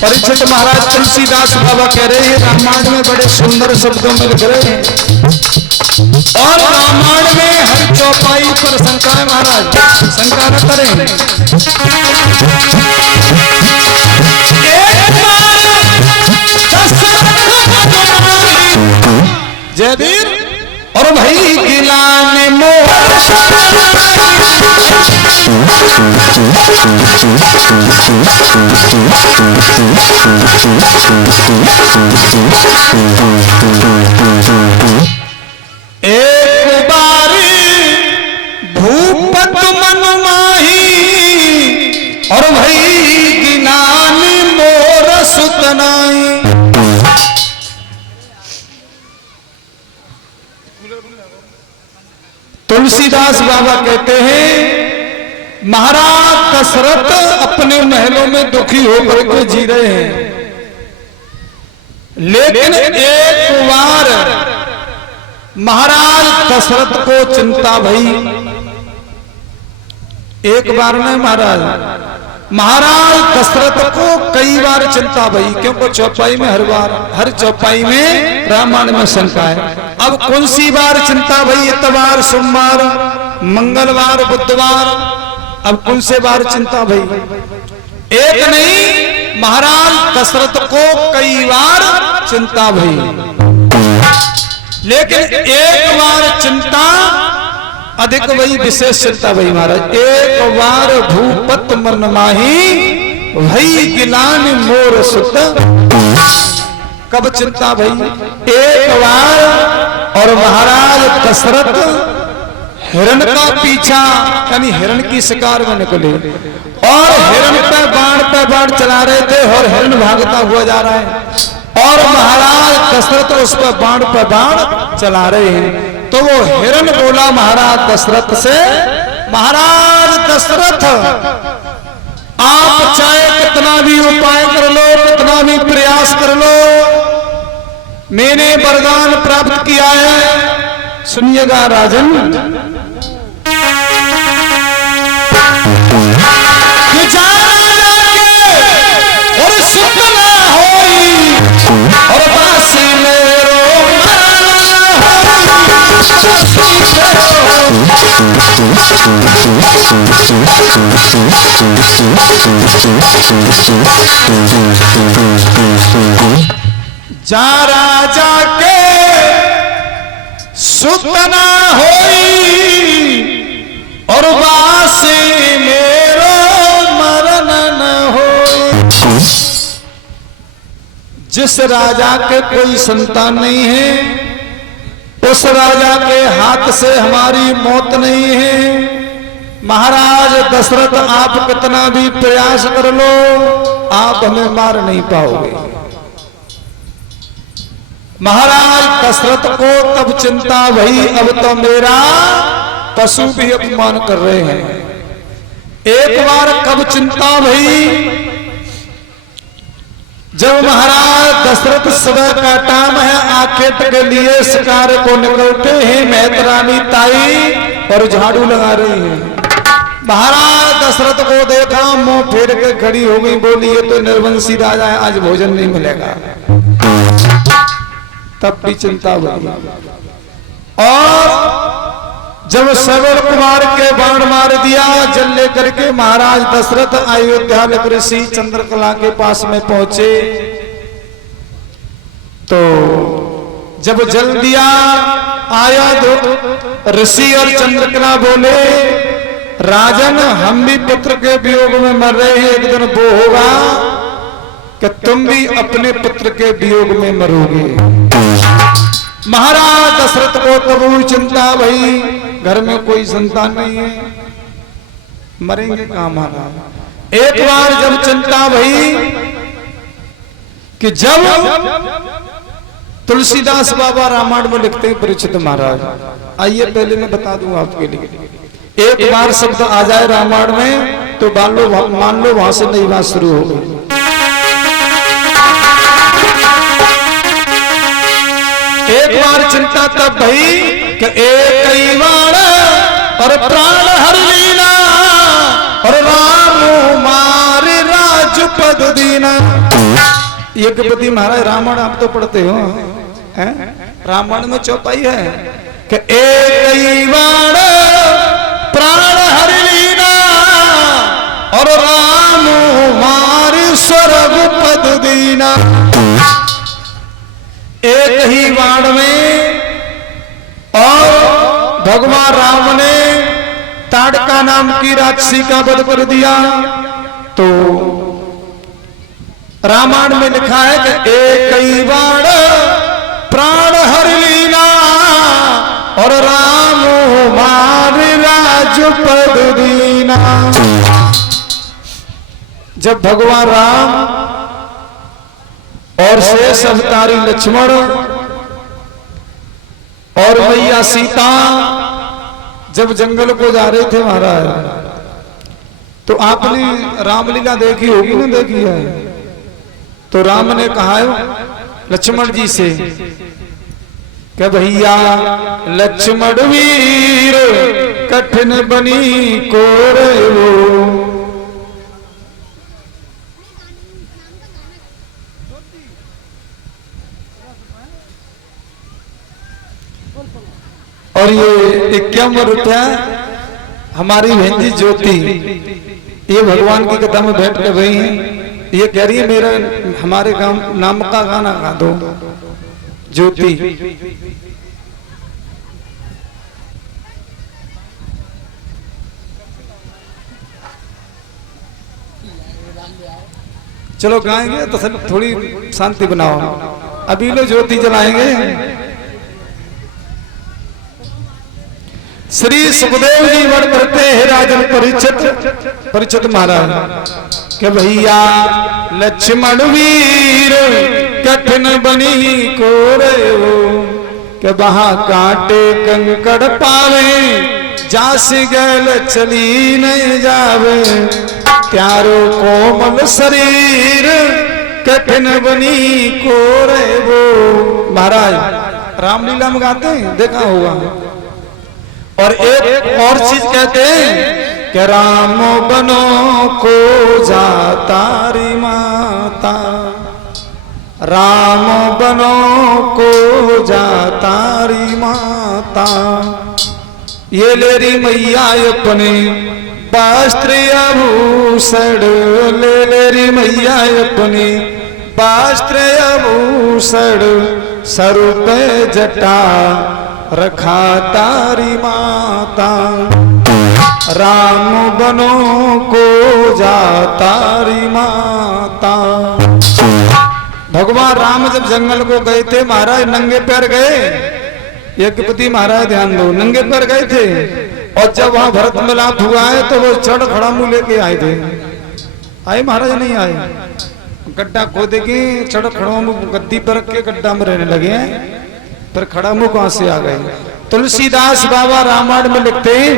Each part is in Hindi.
परीक्षित महाराज तुलसीदास बाबा कह रहे हैं रामायण में बड़े सुंदर शब्दों में लिख रहे हैं और रामायण में हर चौपाई पर शंका है महाराज, शंका न करें। जयवीर और भाई गिलाने मोह एक बारी भूपत मन माही और भाई गिलाने मोर सुतनाई। तुलसीदास बाबा कहते हैं महाराज दशरथ अपने महलों में दुखी होकर के जी रहे हैं, लेकिन एक बार महाराज दशरथ को चिंता भई। एक बार में महाराज दशरथ को कई बार चिंता भई, क्योंकि चौपाई में हर चौपाई में रामायण में शंका है। अब कौन सी बार चिंता भई? इतवार, सोमवार, मंगलवार, बुधवार, अब कौन से बार चिंता भई? एक नहीं, महाराज दशरथ को कई बार चिंता भई, लेकिन एक बार चिंता अधिक वही विशेष चिंता भई महाराज। एक बार भूपत मन माही भई गिलान मोर सुत। कब चिंता भई? एक बार और महाराज दशरथ हिरण का पीछा यानी हिरण की शिकार में निकले और हिरण पे बाण चला रहे थे और हिरण भागता हुआ जा रहा है और महाराज दशरथ उस पर बाण चला रहे हैं। तो वो हिरण बोला महाराज दशरथ से, महाराज दशरथ आप चाहे कितना भी उपाय कर लो, कितना भी प्रयास कर लो, मैंने वरदान प्राप्त किया है। सुनिएगा राजन, और सुतना होई और बासी मेरो जा राजा के सुतना होई और बासी मेरो मरण न होई। जिस राजा के कोई संतान नहीं है, उस राजा के हाथ से हमारी मौत नहीं है। महाराज दशरथ आप कितना भी प्रयास कर लो, आप हमें मार नहीं पाओगे। महाराज दशरथ को तब चिंता भई, अब तो मेरा पशु भी अपमान कर रहे हैं। एक बार कब चिंता भई? जब महाराज दशरथ सुबह का टाइम है, आखेट के लिए शिकार को निकलते हैं, मैतरानी ताई और झाड़ू लगा रही है। महाराज दशरथ को देखा, मुंह फेर के खड़ी हो गई, बोली ये तो निर्वंशी राजा है, आज भोजन नहीं मिलेगा। तब भी चिंता हुई और जब सगर कुमार के बाण मार दिया, जल लेकर के महाराज दशरथ अयोध्या ऋषि चंद्रकला के पास में पहुंचे। तो जब जल दिया, आया ऋषि और चंद्रकला बोले, राजन हम भी पुत्र के वियोग में मर रहे हैं, एक दिन वो होगा कि तुम भी अपने पुत्र के वियोग में मरोगे। महाराज दशरथ को तब चिंता भई, घर में कोई संतान नहीं है, मरेंगे कहां महाराज। एक बार जब चिंता भई कि जब तुलसीदास बाबा रामायण में लिखते हैं परीक्षित महाराज, आइए पहले मैं बता दूं आपके लिए, एक बार शब्द आ जाए रामायण में तो मान लो वहां से नई बात शुरू हो गई। एक बार चिंता तब भई कि एक ही बाण और प्राण हर लीना और राम मारे राजपद दीना। यज्ञपति महाराज रामायण आप तो पढ़ते हो हैं? रामायण में चौपाई है कि एक ही बाण प्राण हर लीना और राम मारे स्वर्ग पद दीना। एक ही बाण में और भगवान राम ने ताड़का नाम की राक्षसी का वध कर दिया। तो रामायण में लिखा है कि एक ही बाण प्राण हर लीना और राम मारे राजपद दीना। जब भगवान राम और शेष अवतारी लक्ष्मण और मैया सीता जब जंगल को जा रहे थे महाराज, तो आपने रामलीला देखी होगी ना, देखी है? तो राम ने कहा लक्ष्मण जी से कि भैया लक्ष्मण वीर कठिन बनी कोरे वो। और ये इक्यावन रुपया हमारी बहन जी ज्योति, ये भगवान की कथा में बैठ कर गई हैं। ये कह रही है मेरा हमारे गांव नाम का गाना गा दो ज्योति। चलो गाएंगे तो सब थोड़ी शांति बनाओ। अभी लो ज्योति जलाएंगे। श्री सुखदेव जी वर करते हैं राजन परीक्षित महाराज के भैया लक्ष्मण वीर कठिन बनी कोरे हो के बहा काटे कंकड़ पावे जास गल चली नहीं जावे त्यारो कोमल शरीर कठिन बनी कोरे वो। महाराज रामलीला में गाते हैं, देखा होगा। और एक और चीज कहते हैं कि राम बनो को जातारी माता, राम बनो को जातारी माता। ये लेरी मैया अपने वस्त्र आभूषण, ले लेरी मैया अपने वस्त्र आभूषण, सर पे जटा रखा तारी माता। राम बनो को जा तारी माता। भगवान राम जब जंगल को गए थे महाराज, नंगे पैर गए। यज्ञपति महाराज ध्यान दो, नंगे पैर गए थे। और जब वहां भरत मिलाप हुआ है तो वो चढ़ खड़ा मुंह लेके आए थे। आए महाराज? नहीं आए। गड्ढा खोदेंगे, चढ़ खड़ा मुंह गद्दी पर रख के गड्ढा में रहने लगे हैं। पर खड़ा मुंह कहां से आ गए? तुलसीदास बाबा रामायण में लिखते हैं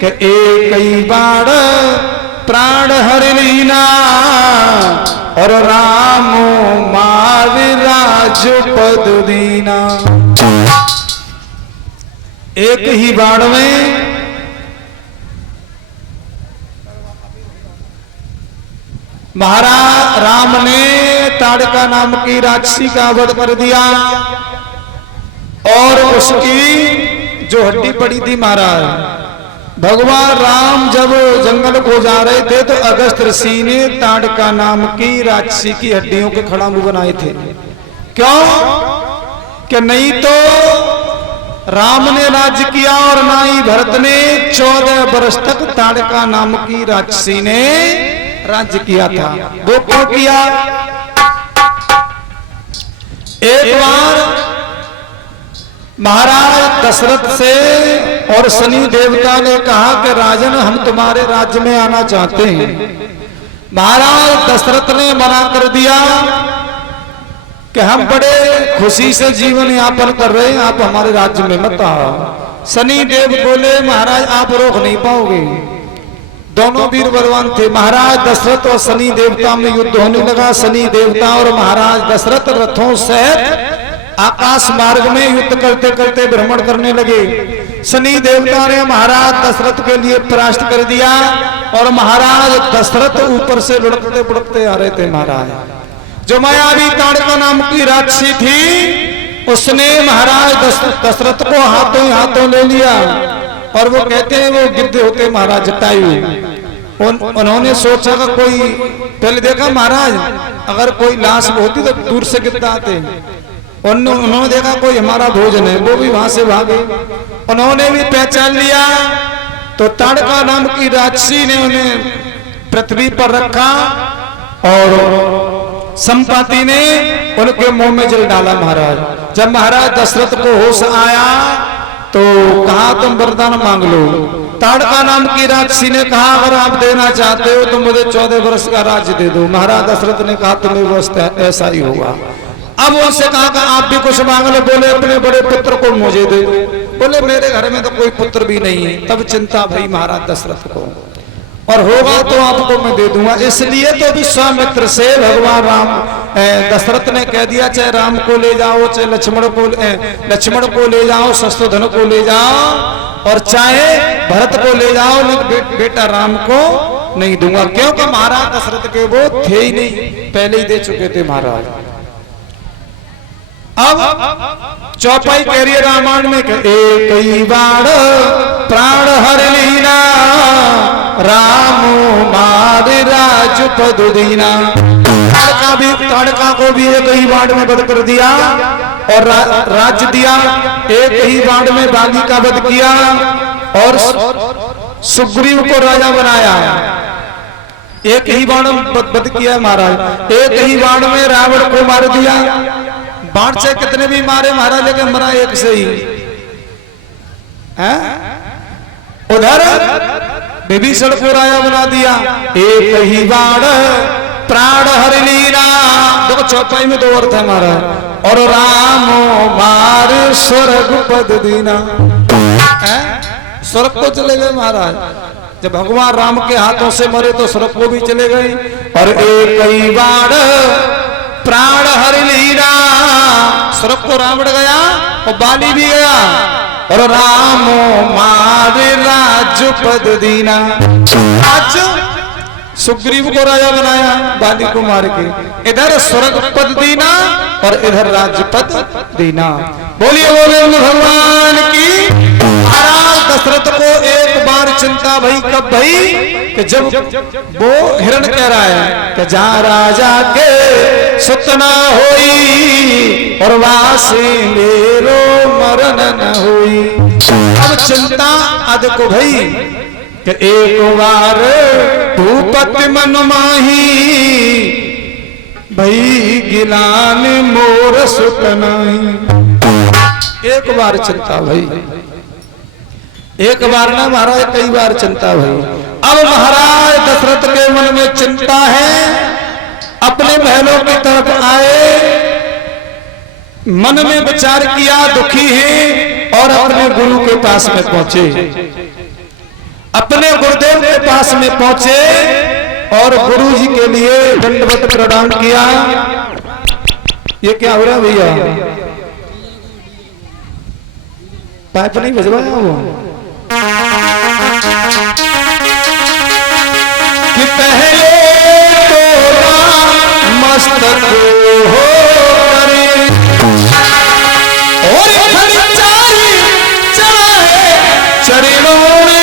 कि एक ही बाण प्राण हर लीना और राम मारे राजपद दीना। एक ही बाण में महाराज राम ने ताड़का नाम की राक्षसी का वध कर दिया। और उसकी जो हड्डी पड़ी थी महाराज, भगवान राम जब जंगल को जा रहे थे तो अगस्त ऋषि ने ताड़का नाम की राक्षसी की हड्डियों के खड़ामू बनाए थे। क्यों? कि नहीं तो राम ने राज्य किया और ना ही भरत ने 14 वर्ष तक ताड़का नाम की राक्षसी ने राज्य किया था। वो क्यों किया? एक बार महाराज दशरथ से और शनि देवता ने कहा कि राजन हम तुम्हारे राज्य में आना चाहते हैं। महाराज दशरथ ने मना कर दिया कि हम बड़े खुशी से जीवन यापन कर रहे हैं, आप हमारे राज्य में मत आओ। शनि देव बोले महाराज आप रोक नहीं पाओगे। दोनों वीर बलवान थे। महाराज दशरथ और शनि देवता में युद्ध होने लगा। शनि देवता और महाराज दशरथ रथों से आकाश मार्ग में युद्ध करते करते भ्रमण करने लगे। शनि देवता ने महाराज दशरथ के लिए परास्त कर दिया और महाराज दशरथ ऊपर से लुढ़कते बुढ़कते आ रहे थे। महाराज जो मायावी ताड़का नाम की राक्षसी थी उसने महाराज दशरथ को हाथों हाथों ले लिया और वो कहते हैं वो गिद्ध होते महाराज जटायु। उन्होंने सोचा कि कोई पहले देखा महाराज अगर कोई लाश होती तो दूर से गिद्ध आते। उन्होंने देखा कोई हमारा भोजन है, वो भी वहां से भागे। उन्होंने भी पहचान लिया तो ताड़का नाम की राक्षसी ने उन्हें पृथ्वी पर रखा और संपाति ने उनके मुंह में जल डाला। महाराज जब महाराज दशरथ को होश आया तो कहा तुम वरदान मांग लो। ताड़का नाम की राक्षसी ने कहा अगर आप देना चाहते हो तो मुझे 14 वर्ष का राज्य दे दो। महाराज दशरथ ने कहा तुम्हें बस ऐसा ही होगा। अब उनसे कहा कि आप भी कुछ मांग लो। बोले अपने बड़े पुत्र को मुझे दे दो। बोले मेरे घर में तो कोई पुत्र भी नहीं है। तब चिंता भई महाराज दशरथ को और होगा तो आपको मैं दे दूंगा। इसलिए तो विश्वामित्र से भगवान राम दशरथ ने कह दिया चाहे राम को ले जाओ चाहे लक्ष्मण को ले जाओ शत्रुघ्न को ले जाओ और चाहे भरत को ले जाओ लेकिन बेटा राम को नहीं दूंगा। क्योंकि महाराज दशरथ के वो थे ही नहीं, पहले ही दे चुके थे महाराज। अब चौपाई कह रही है रामायण में एक ही बाण प्राण हर लीना राम मार राजपद दीना। ताड़का को भी एक ही बाण में वध कर दिया और राज्य दिया। एक ही बाण में बाली का वध किया और सुग्रीव को राजा बनाया। एक ही बाण वध किया महाराज। एक ही बाण में रावण को मार दिया। बाण से कितने भी मारे महाराज लेकिन मरा एक से ही है। उधर विभीषण को राजा बना दिया। एक ही बाण प्राण हर लीना। देखो चौपाई में 2 अर्थ है महाराज। और राम मार स्वर्ग पद दीना। स्वर्ग को चले गए महाराज। जब भगवान राम के हाथों से मरे तो स्वर्ग को भी चले गए। और एक ही बाण प्राण हर लीना। स्वर्ग को रावण गया और बाली भी गया और राम मार राजपद दीना। आज सुग्रीव को राजा बनाया बाली को मार के। इधर स्वर्ग पद दीना और इधर राज्यपद दीना। बोलिए बोले भगवान की। महाराज दशरथ को एक बार चिंता भई। कब भई कि जब वो हिरण कह रहा है कि जहाँ राजा के सुतना होई और वासी मेरो मरण न होई। अब चिंता अधिक भई कि एक बार भूपति मन माही भई गिलान मोर सुतनाही। एक बार चिंता भई। एक बार ना महाराज कई बार चिंता भई। अब महाराज दशरथ के मन में चिंता है। अपने महलों की तरफ आए, मन में विचार किया दुखी है और अपने गुरु के पास में पहुंचे। अपने गुरुदेव के पास में पहुंचे और गुरु जी के लिए दंडवत प्रणाम किया। ये क्या हो रहा है भैया? पाइप नहीं बजवाया वो कि पहले तो मस्तक हो करे और चाहे चरणों में।